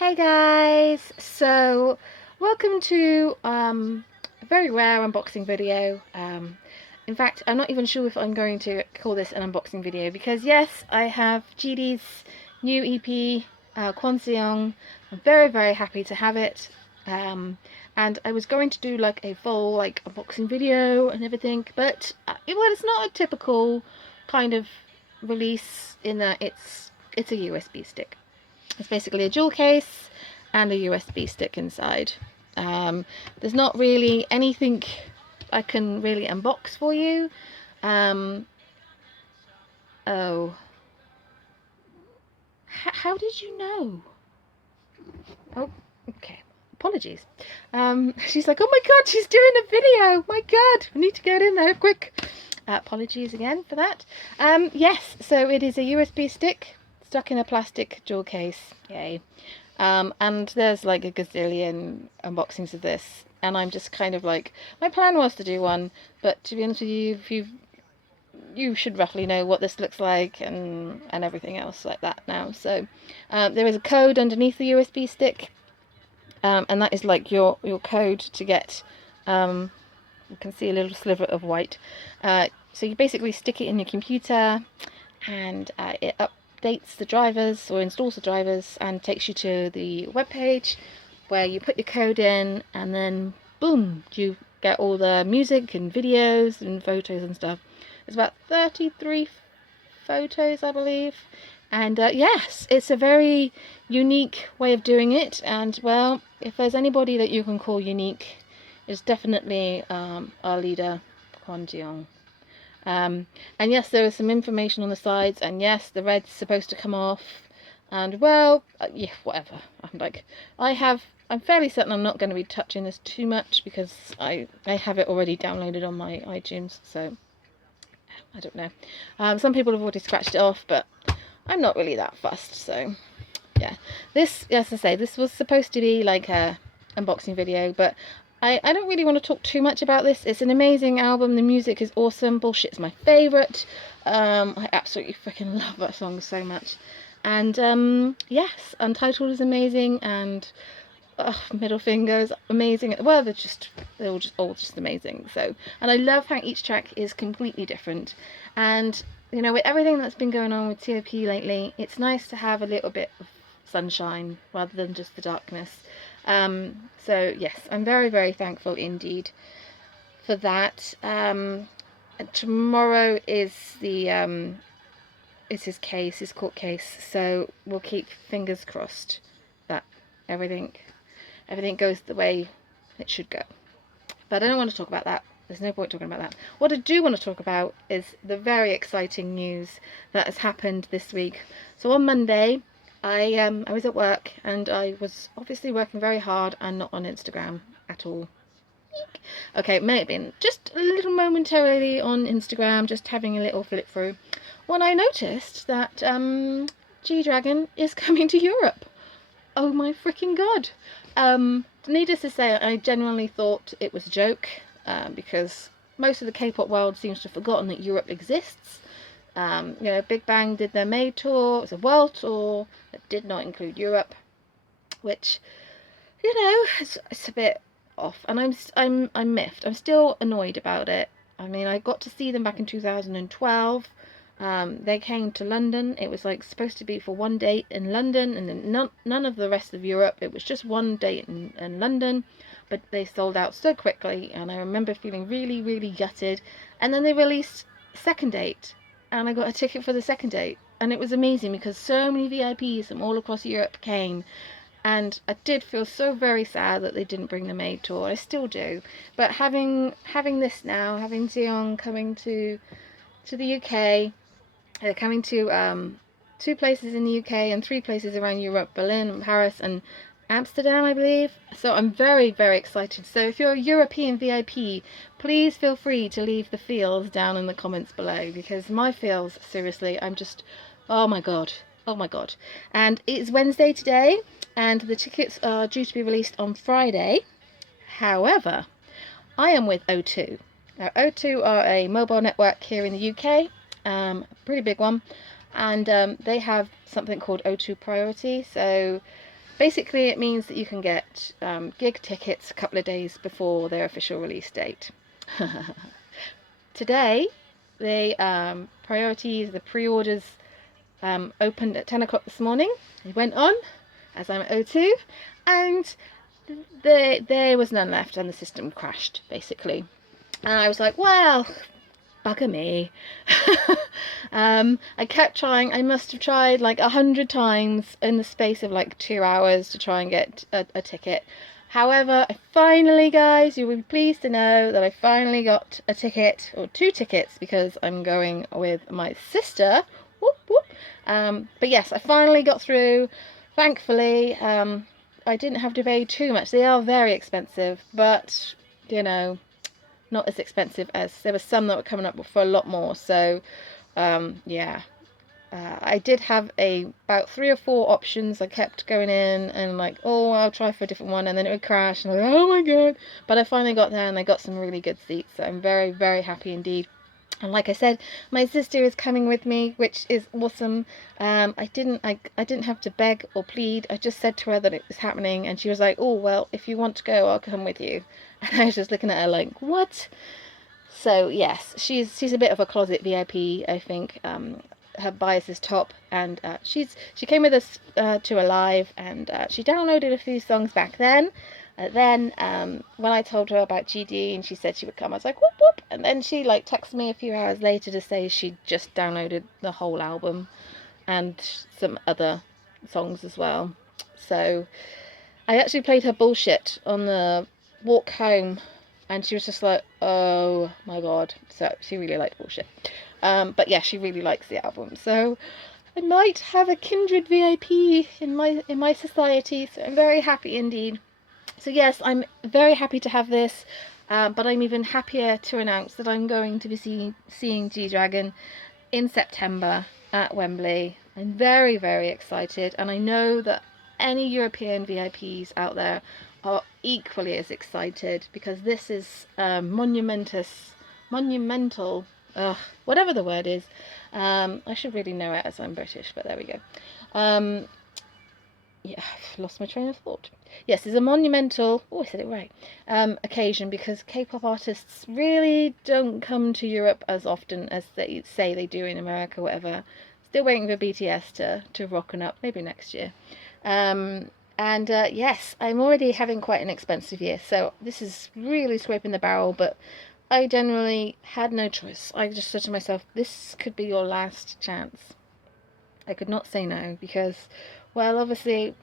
Hey guys! So, welcome to a very rare unboxing video. In fact, I'm not even sure if I'm going to call this an unboxing video because yes, I have GD's new EP, Kwon Jiyoong. I'm very happy to have it. And I was going to do like a full unboxing video and everything, but well, it's not a typical kind of release in that it's a USB stick. It's basically a jewel case and a USB stick inside. There's not really anything I can really unbox for you. Oh. How did you know? Oh, okay. Apologies. She's like, oh my god, she's doing a video. My god, we need to get in there quick. Apologies again for that. Yes, so it is a USB stick stuck in a plastic jewel case. Yay. And there's like a gazillion unboxings of this, and I'm just kind of like, my plan was to do one, but to be honest with you, you should roughly know what this looks like and everything else like that now. So there is a code underneath the USB stick, and that is like your code to get, you can see a little sliver of white, so you basically stick it in your computer, and it updates the drivers or installs the drivers and takes you to the web page where you put your code in, and then boom, you get all the music and videos and photos and stuff. There's about 33 photos, I believe, and yes, it's a very unique way of doing it, and well, if there's anybody that you can call unique, it's definitely our leader, Kwon Jiyoong. And yes, there is some information on the sides, and yes, the red's supposed to come off, and well, yeah, whatever. I'm fairly certain I'm not going to be touching this too much because I have it already downloaded on my iTunes, so I don't know. Some people have already scratched it off, but I'm not really that fussed, so yeah. This, as I say, this was supposed to be like a unboxing video, but I don't really want to talk too much about this. It's an amazing album. The music is awesome. Bullshit's my favourite. I absolutely freaking love that song so much. And yes, Untitled is amazing, and Middle Fingers amazing. Well, they're all just amazing. So, and I love how each track is completely different. And you know, with everything that's been going on with TOP lately, it's nice to have a little bit of sunshine rather than just the darkness. So yes, I'm very thankful indeed for that. Tomorrow is his court case, so we'll keep fingers crossed that everything goes the way it should go. But I don't want to talk about that. There's no point talking about that. What I do want to talk about is the very exciting news that has happened this week. So on Monday, I was at work, and I was obviously working very hard and not on Instagram at all. Eek. Okay, it may have been just a little momentarily on Instagram, just having a little flip through, when I noticed that G-Dragon is coming to Europe. Oh my freaking god. Needless to say, I genuinely thought it was a joke, because most of the K-pop world seems to have forgotten that Europe exists. You know, Big Bang did their May tour. It was a world tour that did not include Europe, which, you know, it's a bit off, and I'm miffed. I'm still annoyed about it. I mean, I got to see them back in 2012. They came to London. It was like supposed to be for one date in London, and then none of the rest of Europe. It was just one date in London, but they sold out so quickly, and I remember feeling really gutted. And then they released second date, and I got a ticket for the second date, and it was amazing because so many VIPs from all across Europe came, and I did feel so very sad that they didn't bring the Maid tour. I still do, but having this now, having Jiyoung coming to the UK, they're coming to 2 places in the UK and 3 places around Europe: Berlin and Paris and Amsterdam, I believe. So I'm very excited. So if you're a European VIP, please feel free to leave the feels down in the comments below, because my feels, seriously, I'm just, oh my god. And it's Wednesday today, and the tickets are due to be released on Friday. However, I am with O2. Now, O2 are a mobile network here in the UK, a pretty big one, and they have something called O2 Priority. So basically it means that you can get gig tickets a couple of days before their official release date. Today, the pre-orders opened at 10 o'clock this morning. They went on as I'm at O2, and there was none left, and the system crashed basically. And I was like, well, bugger me. I kept trying. I must have tried like 100 times in the space of like 2 hours to try and get a ticket. However, I finally, guys, you will be pleased to know that I finally got a ticket, or 2 tickets, because I'm going with my sister. Whoop, whoop. But yes, I finally got through, thankfully. I didn't have to pay too much. They are very expensive, but, you know, not as expensive as, there were some that were coming up for a lot more. So, yeah. I did have about 3 or 4 options. I kept going in and like, oh, I'll try for a different one, and then it would crash, and I was like, oh my god. But I finally got there, and I got some really good seats, so I'm very, very happy indeed. And like I said, my sister is coming with me, which is awesome. I didn't have to beg or plead. I just said to her that it was happening, and she was like, oh, well, if you want to go, I'll come with you. And I was just looking at her like, what? So yes, she's a bit of a closet VIP, I think. Her bias is top, and she came with us to a live, and she downloaded a few songs back then. Then when I told her about GD and she said she would come, I was like, whoop whoop. And then she like texted me a few hours later to say she just downloaded the whole album and some other songs as well. So I actually played her Bullshit on the walk home, and she was just like, oh my god. So she really liked Bullshit. But yeah, she really likes the album. So I might have a kindred VIP in my society. So I'm very happy indeed. So yes, I'm very happy to have this, but I'm even happier to announce that I'm going to be seeing G-Dragon in September at Wembley. I'm very, very excited, and I know that any European VIPs out there are equally as excited, because this is monumental, whatever the word is. I should really know it as I'm British, but there we go. Yeah, I've lost my train of thought. Yes, it's a monumental, oh, I said it right, occasion, because K-pop artists really don't come to Europe as often as they say they do in America, whatever. Still waiting for BTS to rocken up, maybe next year. Yes, I'm already having quite an expensive year, so this is really scraping the barrel, but I generally had no choice. I just said to myself, this could be your last chance. I could not say no, because, well, obviously,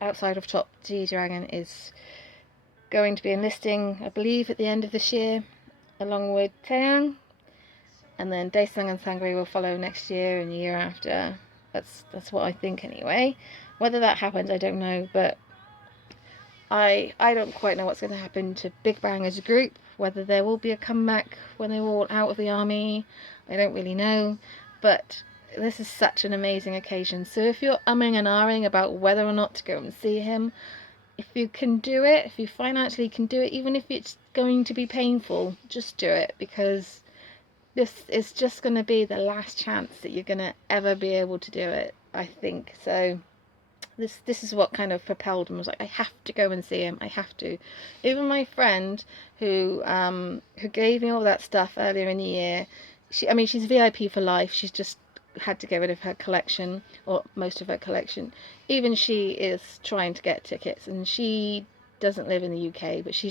outside of top, G-Dragon is going to be enlisting, I believe, at the end of this year, along with Taeyang, and then Daesung and Sangri will follow next year and the year after. That's what I think anyway. Whether that happens, I don't know, but I don't quite know what's going to happen to Big Bang as a group, whether there will be a comeback when they're all out of the army. I don't really know, but this is such an amazing occasion. So if you're umming and ahhing about whether or not to go and see him, if you can do it, if you financially can do it, even if it's going to be painful, just do it, because this is just going to be the last chance that you're going to ever be able to do it, I think. So this is what kind of propelled him. I was like, I have to go and see him. I have to. Even my friend who gave me all that stuff earlier in the year, she's VIP for life. She's just had to get rid of her collection, or most of her collection. Even she is trying to get tickets, and she doesn't live in the UK, but she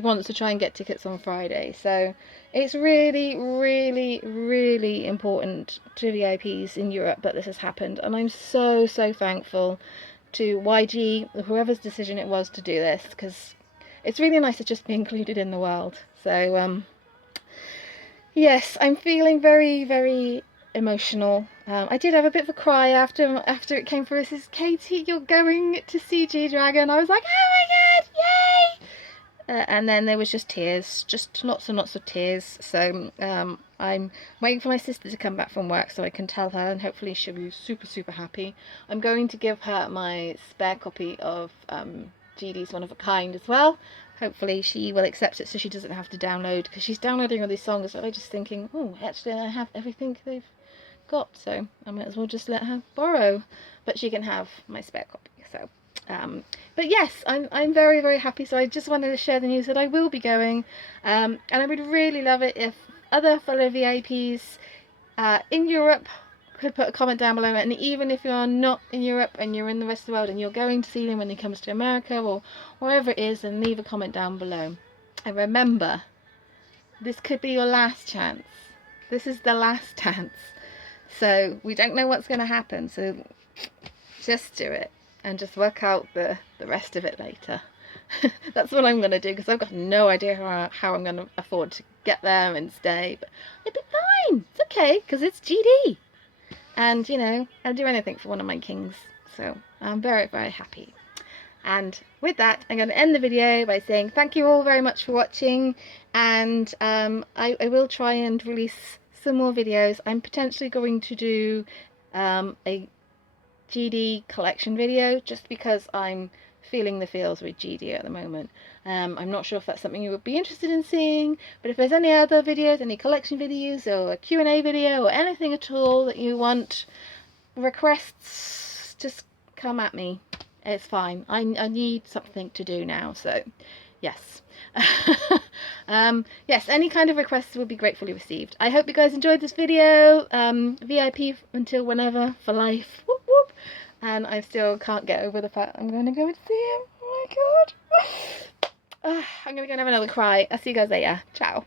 wants to try and get tickets on Friday. So it's really, really, really important to VIPs in Europe that this has happened, and I'm so thankful to YG, whoever's decision it was to do this, because it's really nice to just be included in the world. So yes, I'm feeling very, very emotional. I did have a bit of a cry after it came through. It says, Katie, you're going to see G-Dragon. I was like, oh my god, yay! And then there was just tears, just lots and lots of tears. So I'm waiting for my sister to come back from work so I can tell her, and hopefully she'll be super happy. I'm going to give her my spare copy of GD's One of a Kind as well. Hopefully she will accept it so she doesn't have to download, because she's downloading all these songs, and I'm just thinking, oh, actually I have everything got, so I might as well just let her borrow, but she can have my spare copy. So but yes, I'm very, very happy. So I just wanted to share the news that I will be going, and I would really love it if other fellow VIPs in Europe could put a comment down below. And even if you're not in Europe and you're in the rest of the world and you're going to see them when he comes to America or wherever it is, then leave a comment down below. And remember, this could be your last chance. This is the last chance. So we don't know what's going to happen, so just do it and just work out the rest of it later. That's what I'm going to do, because I've got no idea how I'm going to afford to get there and stay, but it'll be fine. It's okay, because it's GD, and you know, I'll do anything for one of my kings, so I'm very, very happy. And with that, I'm going to end the video by saying thank you all very much for watching, and I will try and release some more videos. I'm potentially going to do a GD collection video, just because I'm feeling the feels with GD at the moment. I'm not sure if that's something you would be interested in seeing, but if there's any other videos, any collection videos or a Q&A video or anything at all that you want, requests, just come at me. It's fine. I need something to do now, so yes. Yes, any kind of requests will be gratefully received. I hope you guys enjoyed this video. VIP until whenever for life. Whoop, whoop. And I still can't get over the fact I'm going to go and see him. Oh my god. I'm going to go and have another cry. I'll see you guys later. Ciao.